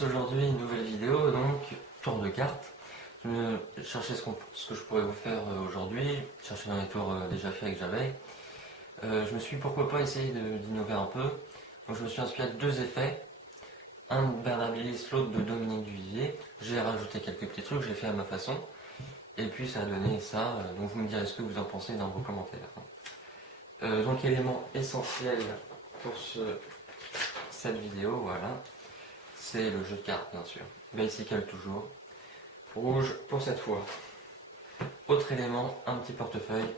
tous, aujourd'hui une nouvelle vidéo, donc tour de cartes. Je cherchais ce que je pourrais vous faire aujourd'hui, chercher dans les tours déjà faits avec Javeille. Je me suis pourquoi pas essayé d'innover un peu. Donc je me suis inspiré de deux effets, un de Bernard Bliss, l'autre de Dominique Duvivier. J'ai rajouté quelques petits trucs, j'ai fait à ma façon. Et puis ça a donné ça, donc vous me direz ce que vous en pensez dans vos commentaires. Donc élément essentiel pour cette vidéo, voilà. C'est le jeu de cartes, bien sûr. Bicycle toujours. Rouge pour cette fois. Autre élément, un petit portefeuille.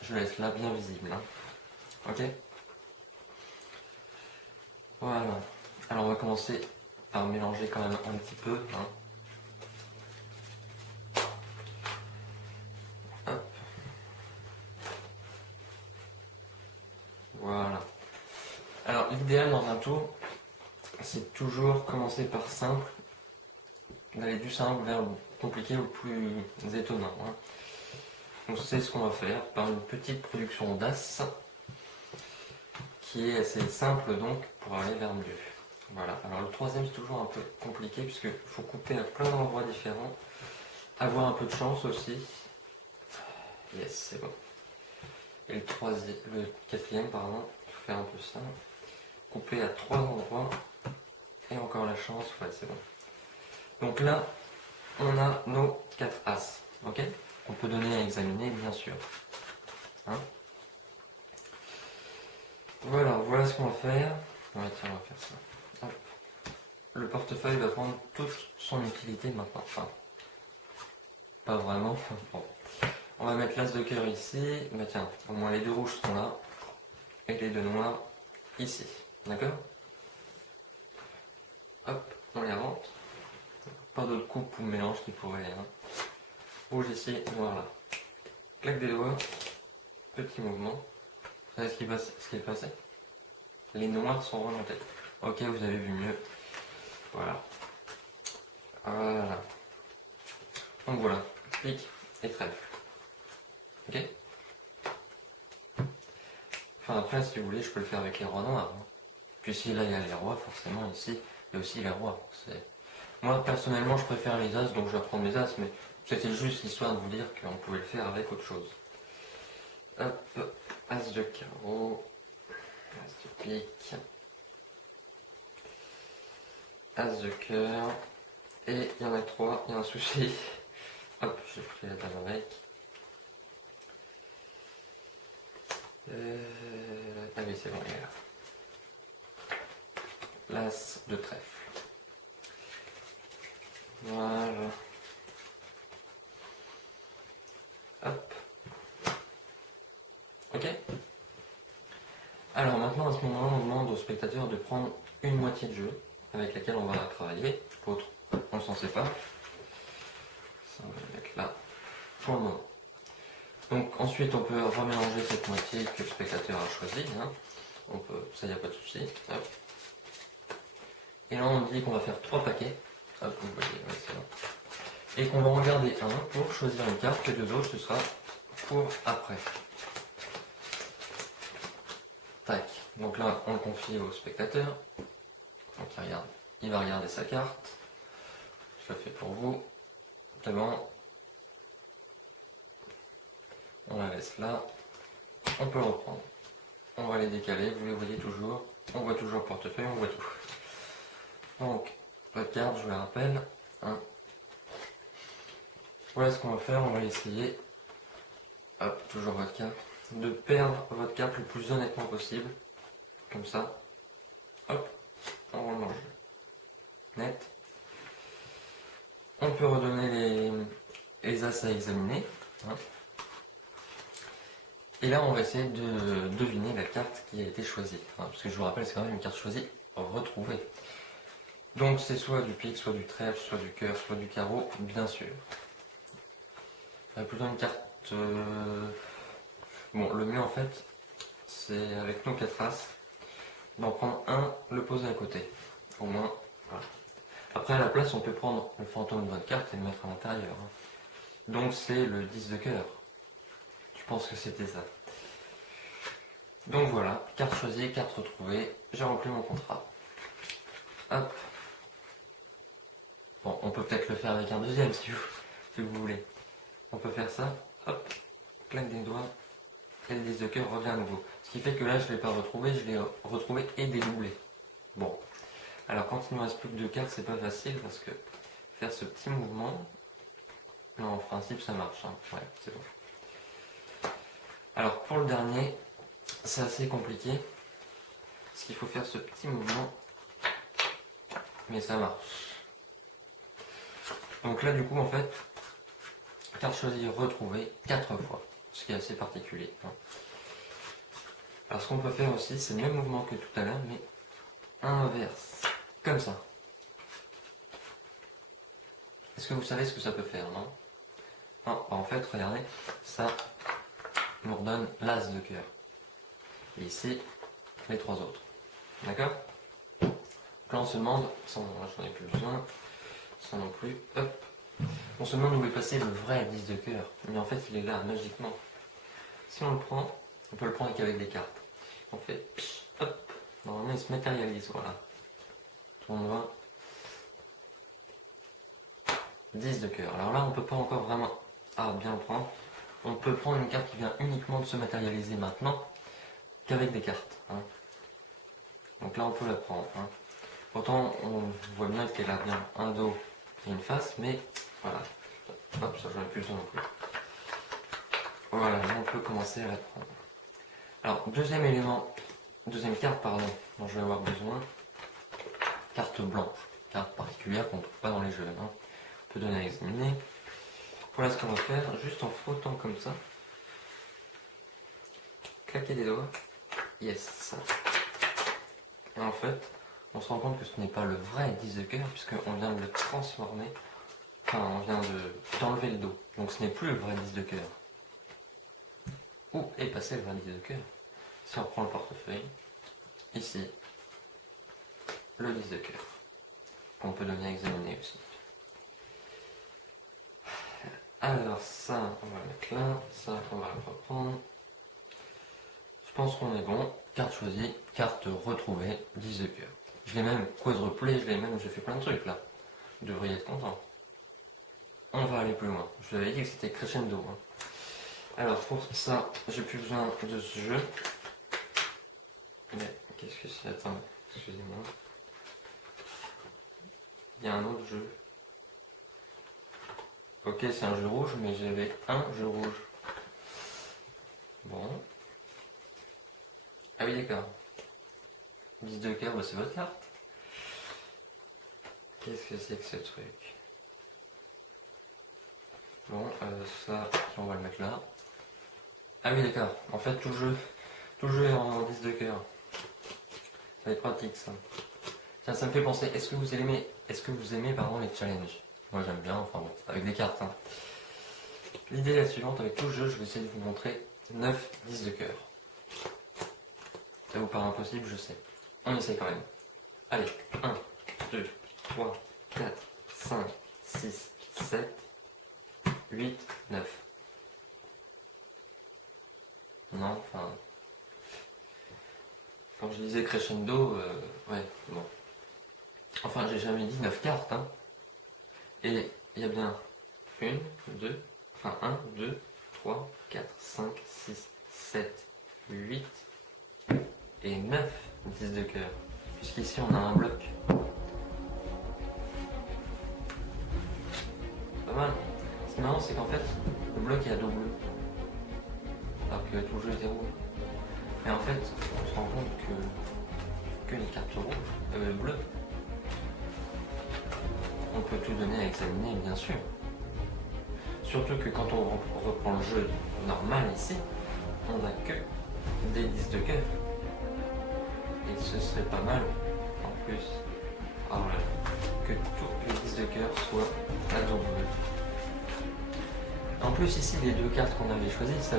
Je laisse là bien visible. Hein. Ok. Voilà. Alors on va commencer par mélanger quand même un petit peu. Hein. Hop. Voilà. Alors l'idéal dans un tour, c'est toujours commencer par simple, d'aller du simple vers le compliqué au plus étonnant. Hein. Donc c'est ce qu'on va faire par une petite production d'As qui est assez simple donc pour aller vers mieux. Voilà, alors le troisième c'est toujours un peu compliqué puisqu'il faut couper à plein d'endroits différents, avoir un peu de chance aussi. Yes, c'est bon. Et le quatrième, pardon, il faut faire un peu ça. Couper à 3 endroits et encore la chance, ouais c'est bon. Donc là, on a nos 4 As, ok? On peut donner à examiner, bien sûr. Hein, voilà ce qu'on va faire. Ouais, tiens, on va faire ça. Hop. Le portefeuille va prendre toute son utilité maintenant. Enfin, pas vraiment. Bon. On va mettre l'As de cœur ici. Bah tiens, au moins les deux rouges sont là. Et les deux noirs ici. D'accord? Hop, on les rentre. Pas d'autres coupes ou mélanges qui pourraient. Hein. Rouge ici, noir là. Claque des doigts. Petit mouvement. Vous savez ce qui est passé? Les noirs sont remontés. Ok, vous avez vu mieux. Voilà. Voilà. Donc voilà, pique et trèfle. Ok? Enfin après, si vous voulez, je peux le faire avec les rois noirs. Hein. Puis si là il y a les rois, forcément ici, il y a aussi les rois. Moi personnellement, je préfère les as, donc je vais prendre mes as, mais c'était juste l'histoire de vous dire qu'on pouvait le faire avec autre chose. Hop, as de carreau, as de pique, as de cœur, et il y en a 3, il y a un souci. Hop, j'ai pris la dame avec. Ah oui, c'est bon, il est là. L'as de trèfle. Voilà. Hop. Ok. Alors maintenant, à ce moment-là, on demande au spectateur de prendre une moitié de jeu avec laquelle on va travailler. L'autre, on ne s'en sait pas. Ça, on va le mettre là pour le moment. Donc ensuite, on peut remélanger cette moitié que le spectateur a choisie. Hein. On peut, ça, il n'y a pas de souci. Hop. Et là, on dit qu'on va faire 3 paquets. Hop, vous voyez, ouais, c'est bon. Et qu'on va en garder un pour choisir une carte, les deux autres, ce sera pour après. Tac. Donc là, on le confie au spectateur. Donc il va regarder sa carte. Je le fais pour vous. C'est bon. On la laisse là. On peut le reprendre. On va les décaler, vous les voyez toujours. On voit toujours le portefeuille, on voit tout. Donc, votre carte, je vous la rappelle. Hein. Voilà ce qu'on va faire, on va essayer, hop, toujours votre carte, de perdre votre carte le plus honnêtement possible. Comme ça. Hop, on remange. Net. On peut redonner les as à examiner. Hein. Et là, on va essayer de deviner la carte qui a été choisie. Hein, parce que je vous rappelle, c'est quand même une carte choisie retrouvée. Donc c'est soit du pique, soit du trèfle, soit du cœur, soit du carreau, bien sûr. Plutôt une carte... Bon, le mieux en fait, c'est avec nos 4 as, d'en prendre un, le poser à côté. Au moins, voilà. Après à la place, on peut prendre le fantôme de votre carte et le mettre à l'intérieur. Hein. Donc c'est le 10 de cœur. Je pense que c'était ça. Donc voilà, carte choisie, carte retrouvée, j'ai rempli mon contrat. Hop. Bon, on peut peut-être le faire avec un deuxième si vous voulez. On peut faire ça, hop, claque des doigts, et le 10 de cœur revient à nouveau. Ce qui fait que là, je ne l'ai pas retrouvé, je l'ai retrouvé et dédoublé. Bon, alors quand il ne me reste plus que 2 cartes, c'est pas facile parce que faire ce petit mouvement, non, en principe ça marche, hein. Ouais, c'est bon. Alors pour le dernier, c'est assez compliqué, parce qu'il faut faire ce petit mouvement, mais ça marche. Donc là, du coup, en fait, carte choisie retrouvée 4 fois, ce qui est assez particulier, hein. Alors ce qu'on peut faire aussi, c'est le même mouvement que tout à l'heure, mais inverse, comme ça. Est-ce que vous savez ce que ça peut faire, non? Non, en fait, regardez, ça nous redonne l'as de cœur. Et ici, les 3 autres. D'accord? Donc là, on se demande, ça, j'en ai plus besoin, ça non plus, hop. On se demande où est passé le vrai 10 de cœur. Mais en fait, il est là, magiquement. Si on le prend, on peut le prendre qu'avec des cartes. On fait, psh, hop, normalement, il se matérialise, voilà. On voit 10 de cœur. Alors là, on peut pas encore vraiment bien le prendre. On peut prendre une carte qui vient uniquement de se matérialiser maintenant qu'avec des cartes, hein. Donc là, on peut la prendre, hein. Pourtant, on voit bien qu'elle a bien un dos et une face, mais voilà. Hop, ça j'en ai plus besoin non plus. Voilà, là, on peut commencer à la prendre. Alors, deuxième carte, pardon, dont je vais avoir besoin. Carte blanche, carte particulière qu'on ne trouve pas dans les jeux, hein. On peut donner à examiner. Voilà ce qu'on va faire, juste en frottant comme ça. Claquer des doigts. Yes. Et en fait, on se rend compte que ce n'est pas le vrai 10 de cœur, puisqu'on vient de le transformer. Enfin, on vient d'enlever le dos. Donc ce n'est plus le vrai 10 de cœur. Où est passé le vrai 10 de cœur? Si on prend le portefeuille, ici, le 10 de cœur, qu'on peut donner à examiner aussi. Alors ça, on va le mettre là, ça, on va le reprendre. Je pense qu'on est bon. Carte choisie, carte retrouvée, 10 de cœur. Je l'ai même quadruplé, j'ai fait plein de trucs là. Vous devriez être content. On va aller plus loin. Je vous avais dit que c'était crescendo, hein. Alors pour ça, j'ai plus besoin de ce jeu. Mais qu'est-ce que c'est? Attends, excusez-moi. Il y a un autre jeu. Ok, c'est un jeu rouge, mais j'avais un jeu rouge. Bon. Ah oui, d'accord. 10 de cœur, bah c'est votre carte. Qu'est-ce que c'est que ce truc? Bon, ça, on va le mettre là. Ah oui, d'accord. En fait, tout le jeu est en 10 de cœur. Ça va être pratique, ça. Tiens, ça me fait penser, est-ce que vous aimez les challenges? Moi, j'aime bien, enfin bon, avec des cartes, hein. L'idée est la suivante, avec tout le jeu, je vais essayer de vous montrer 9 10 de cœur. Ça vous paraît impossible, je sais. On essaie quand même. Allez, 1, 2, 3, 4, 5, 6, 7, 8, 9. Non, enfin... Quand je disais crescendo, ouais, bon. Enfin, j'ai jamais dit 9 cartes, hein. Et il y a bien 1, 2, 3, 4, 5, 6, 7, 8 et 9 10 de cœur. Puisqu'ici on a un bloc. Pas mal. Ce qui est marrant, c'est qu'en fait, le bloc est à dos bleu. Alors que tout le jeu était rouge. Mais en fait, on se rend compte que les cartes rouges, bleues, on peut tout donner à examiner, bien sûr. Surtout que quand on reprend le jeu normal ici, on n'a que des 10 de cœur. Et ce serait pas mal, en plus, que tous les 10 de cœur soient à dos bleu. En plus, ici, les deux cartes qu'on avait choisies, c'est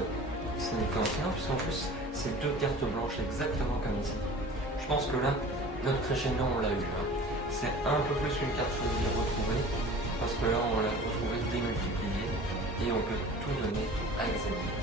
une coïncidence, puisqu'en plus, c'est deux cartes blanches exactement comme ici. Je pense que là, notre crescendo, on l'a eu, hein. C'est un peu plus qu'une carte choisie retrouvée, parce que là, on l'a retrouvée démultipliée, et on peut tout donner à examiner.